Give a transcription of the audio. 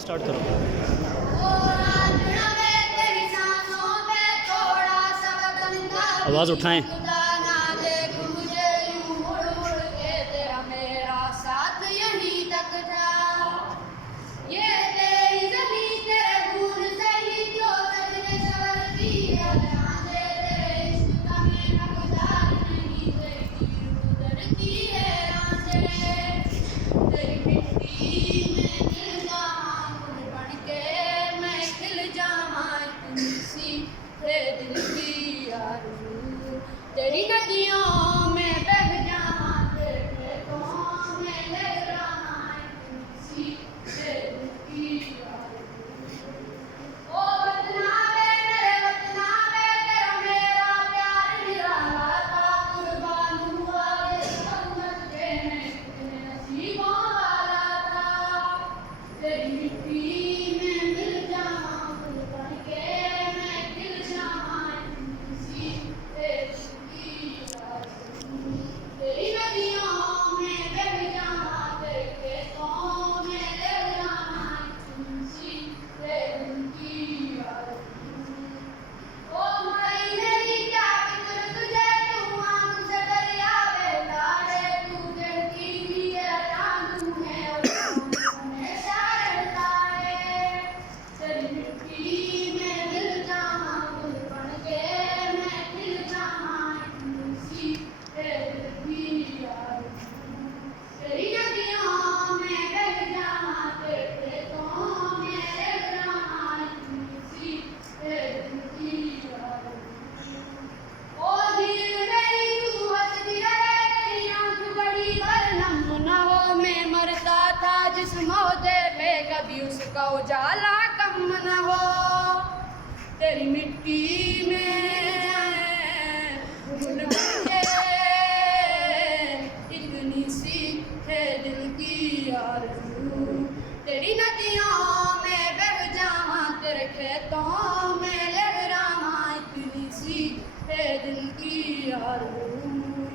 Start करो। आवाज़ उठाएं। तेरी नदियों में बह जाऊं, तेरे खेतों में लहराऊं, तुलसी तेरे की ओ वतना वे मेरे वतना वे, तेरा मेरा प्यार निराला था, कुर्बान हुआ ये उम्मत के मैं कितने नसीबों वाला था। तेरी मिट्टी में मिल जाऊं, फूल बन के मैं खिल जाऊं, तुलसी तेरी तेरी नदियों में बह जाऊं, तेरे खेतों में लहराऊं, तुलसी तेरी की ओ भाई मेरी क्या फिक्र तुझे, तू आंख से दरिया बहता है, तू जलती भी है चांद है और हमेशा रहता है। तेरी मिट्टी में मिल जाऊं, फूल बन के मैं खिल जाऊं, तुलसी तेरी तेरी नदियों में बह जाऊं, तेरे खेतों में लहराऊं, तुलसी तेरी ओ दिल मेरी तू हंसती रहे, तेरी आंख बड़ी बरनम न हो। मैं मरता था जिस मौजे पे कभी उसका उजाला कम न हो। तेरी मिट्टी में घुल के इतनी सी है दिल की आरज़ू, तेरी नदियों में बह जाऊं, तेरे खेतों में लहराऊं, इतनी सी है दिल की आरज़ू।